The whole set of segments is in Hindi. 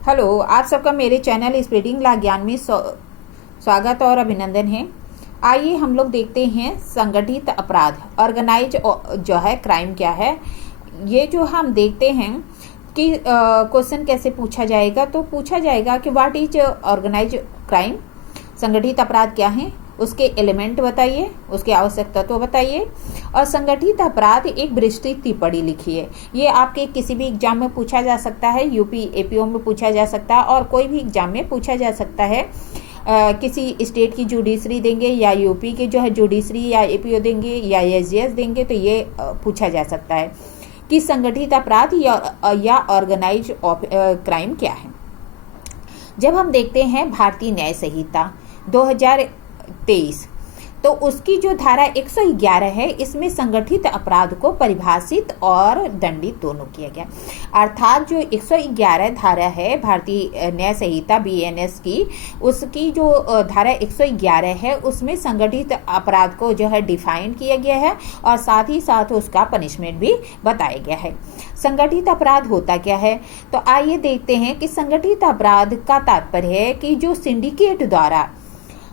हेलो, आप सबका मेरे चैनल स्प्रेडिंग ला ज्ञान में स्वागत और अभिनंदन है। आइए हम लोग देखते हैं संगठित अपराध, ऑर्गेनाइज जो है क्राइम क्या है। ये जो हम देखते हैं कि क्वेश्चन कैसे पूछा जाएगा, तो पूछा जाएगा कि व्हाट इज ऑर्गेनाइज क्राइम, संगठित अपराध क्या है, उसके एलिमेंट बताइए, उसके आवश्यक तत्व बताइए। और संगठित अपराध एक विस्तृत टिप्पणी लिखिए। ये आपके किसी भी एग्जाम में पूछा जा सकता है, यूपी एपीओ में पूछा जा सकता है और कोई भी एग्जाम में पूछा जा सकता है। किसी स्टेट की जुडिशरी देंगे या यूपी के जो है जुडिशरी या एपीओ देंगे या एसजीएस देंगे, तो ये पूछा जा सकता है कि संगठित अपराध या ऑर्गेनाइज क्राइम क्या है। जब हम देखते हैं भारतीय न्याय संहिता 2023, तो उसकी जो धारा 111 है, इसमें संगठित अपराध को परिभाषित और दंडित दोनों किया गया। अर्थात जो 111 धारा है भारतीय न्याय संहिता बीएनएस की, उसकी जो धारा 111 है उसमें संगठित अपराध को जो है डिफाइन किया गया है और साथ ही साथ उसका पनिशमेंट भी बताया गया है। संगठित अपराध होता क्या है, तो आइए देखते हैं कि संगठित अपराध का तात्पर्य है कि जो सिंडिकेट द्वारा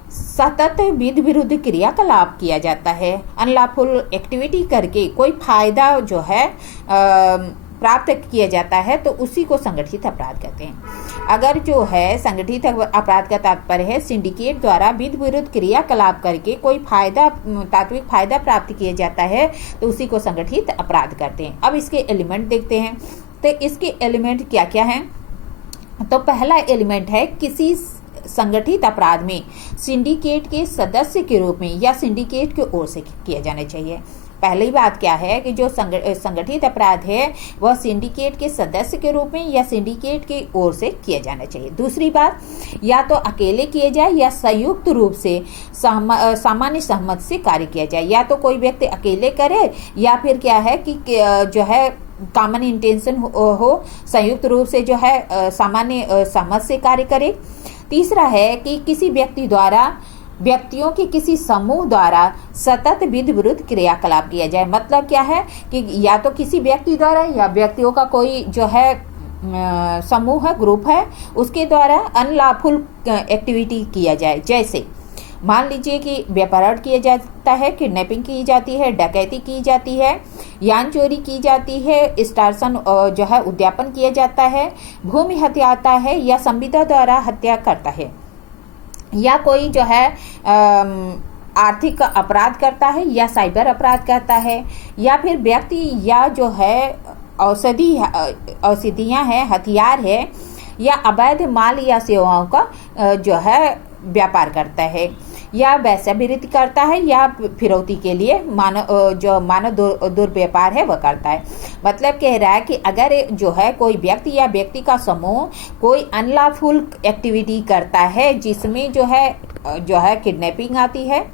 सतत विधि विरुद्ध क्रियाकलाप किया जाता है, अनलॉफुल एक्टिविटी करके कोई फायदा जो है प्राप्त किया जाता है, तो उसी को संगठित अपराध कहते हैं। अगर जो है संगठित अपराध का तात्पर्य है सिंडिकेट द्वारा विधि विरुद्ध क्रियाकलाप करके कोई फायदा, तात्विक फायदा प्राप्त किया जाता है, तो उसी को संगठित अपराध कहते हैं। अब इसके एलिमेंट देखते हैं, तो इसके एलिमेंट क्या क्या हैं। तो पहला एलिमेंट है किसी संगठित अपराध में सिंडिकेट के सदस्य के रूप में या सिंडिकेट की ओर से किया जाना चाहिए। पहली बात क्या है कि जो संगठित अपराध है वह सिंडिकेट के सदस्य के रूप में या सिंडिकेट की ओर से किया जाना चाहिए। दूसरी बात, या तो अकेले किए जाए या संयुक्त रूप से सामान्य सहमति से कार्य किया जाए। या तो कोई व्यक्ति अकेले करे या फिर क्या है कि जो है कॉमन इंटेंशन हो, संयुक्त रूप से जो है सामान्य सहमति से कार्य करे। तीसरा है कि किसी व्यक्ति द्वारा, व्यक्तियों के किसी समूह द्वारा सतत विधि विरुद्ध क्रियाकलाप किया जाए। मतलब क्या है कि या तो किसी व्यक्ति द्वारा या व्यक्तियों का कोई जो है समूह है, ग्रुप है, उसके द्वारा अनलॉफुल एक्टिविटी किया जाए। जैसे मान लीजिए कि व्यापार किया जाता है, किडनैपिंग की जाती है, डकैती की जाती है, यान चोरी की जाती है, एक्सटॉर्शन जो है उद्यापन किया जाता है, भूमि हत्या आता है या संविदा द्वारा हत्या करता है, या कोई जो है आर्थिक अपराध करता है या साइबर अपराध करता है, या फिर व्यक्ति या जो है औषधियाँ हैं, हथियार है, या अवैध माल या सेवाओं का जो है व्यापार करता है, या वेश्यावृत्ति करता है, या फिरौती के लिए मानव दुर्व्यापार है वह करता है। मतलब कह रहा है कि अगर जो है कोई व्यक्ति या व्यक्ति का समूह कोई अनलॉफुल एक्टिविटी करता है, जिसमें जो है किडनैपिंग आती है,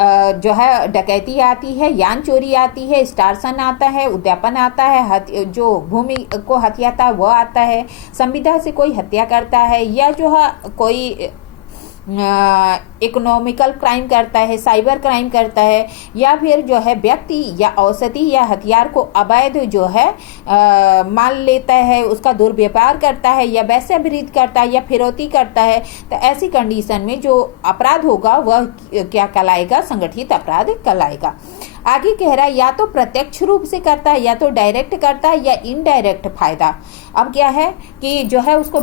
जो है डकैती आती है, यान चोरी आती है, एक्सटॉर्शन आता है, उद्यापन आता है, जो भूमि को हत्याता है वह आता है, संविदा से कोई हत्या करता है, या जो है कोई इकोनॉमिकल क्राइम करता है, साइबर क्राइम करता है, या फिर जो है व्यक्ति या औषधि या हथियार को अवैध जो है मान लेता है, उसका दुर्व्यापार करता है, या वेश्यावृत्ति करता है, या फिरौती करता है, तो ऐसी कंडीशन में जो अपराध होगा वह क्या कहलाएगा, संगठित अपराध कहलाएगा। आगे कह रहा है या तो प्रत्यक्ष रूप से करता है, या तो डायरेक्ट करता है, या इनडायरेक्ट फायदा। अब क्या है कि जो है उसको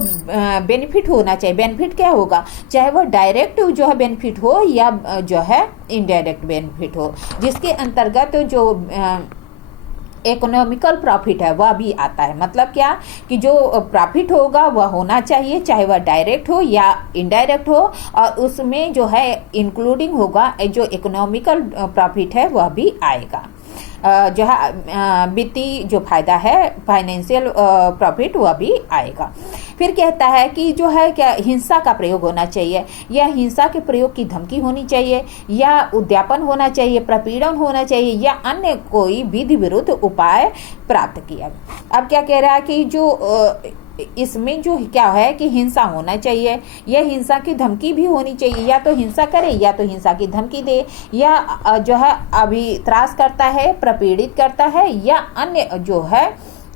बेनिफिट होना चाहिए। बेनिफिट क्या होगा, चाहे वो डायरेक्ट जो है बेनिफिट हो या जो है इनडायरेक्ट बेनिफिट हो, जिसके अंतर्गत जो इकोनॉमिकल प्रॉफिट है वह भी आता है। मतलब क्या कि जो प्रॉफिट होगा वह होना चाहिए, चाहे वह डायरेक्ट हो या इनडायरेक्ट हो, और उसमें जो है इंक्लूडिंग होगा जो इकोनॉमिकल प्रॉफिट है वह भी आएगा। जो है वित्तीय जो फायदा है, फाइनेंशियल प्रॉफिट, वह भी आएगा। फिर कहता है कि जो है क्या हिंसा का प्रयोग होना चाहिए, या हिंसा के प्रयोग की धमकी होनी चाहिए, या उद्यापन होना चाहिए, प्रपीड़न होना चाहिए, या अन्य कोई विधि विरुद्ध उपाय प्राप्त किया। अब क्या कह रहा है कि जो इसमें जो क्या है कि हिंसा होना चाहिए, यह हिंसा की धमकी भी होनी चाहिए, या तो हिंसा करे या तो हिंसा की धमकी दे, या जो है अभित्रास करता है, प्रपीड़ित करता है, या अन्य जो है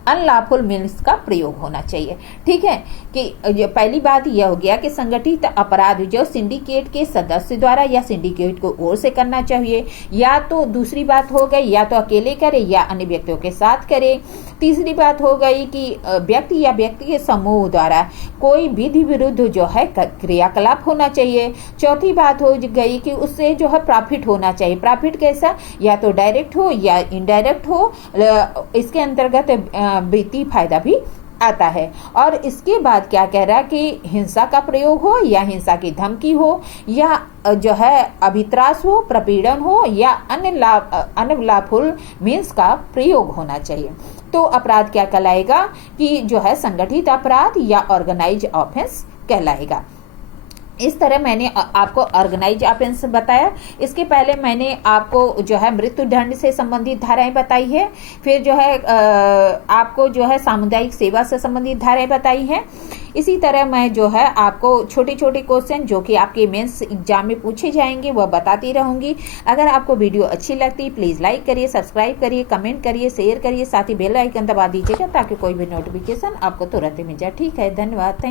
अनलॉफुल मीन्स का प्रयोग होना चाहिए। ठीक है कि पहली बात यह हो गया कि संगठित अपराध जो सिंडिकेट के सदस्य द्वारा या सिंडिकेट को ओर से करना चाहिए, या तो दूसरी बात हो गई या तो अकेले करे या अन्य व्यक्तियों के साथ करे। तीसरी बात हो गई कि व्यक्ति या व्यक्ति के समूह द्वारा कोई विधि विरुद्ध जो है क्रियाकलाप होना चाहिए। चौथी बात हो गई कि उससे जो है प्रॉफिट होना चाहिए। प्रॉफिट कैसा, या तो डायरेक्ट हो या इनडायरेक्ट हो, इसके अंतर्गत वित्तीय फायदा भी आता है। और इसके बाद क्या कह रहा है कि हिंसा का प्रयोग हो या हिंसा की धमकी हो या जो है अभित्रास हो, प्रपीड़न हो या अनलॉफुल मीन्स का प्रयोग होना चाहिए। तो अपराध क्या कहलाएगा कि जो है संगठित अपराध या ऑर्गेनाइज ऑफेंस कहलाएगा। इस तरह मैंने आपको ऑर्गेनाइज ऑफेंस बताया। इसके पहले मैंने आपको जो है मृत्यु दंड से संबंधित धाराएं बताई है, फिर जो है आपको जो है सामुदायिक सेवा से संबंधित धाराएं बताई हैं। इसी तरह मैं जो है आपको छोटे छोटे क्वेश्चन जो कि आपके मेंस एग्जाम में पूछे जाएंगे वह बताती रहूंगी। अगर आपको वीडियो अच्छी लगती प्लीज़ लाइक करिए, सब्सक्राइब करिए, कमेंट करिए, शेयर करिए, साथ ही बेल आइकन दबा दीजिएगा ताकि कोई भी नोटिफिकेशन आपको तुरंत मिल जाए। ठीक है, धन्यवाद, थैंक यू।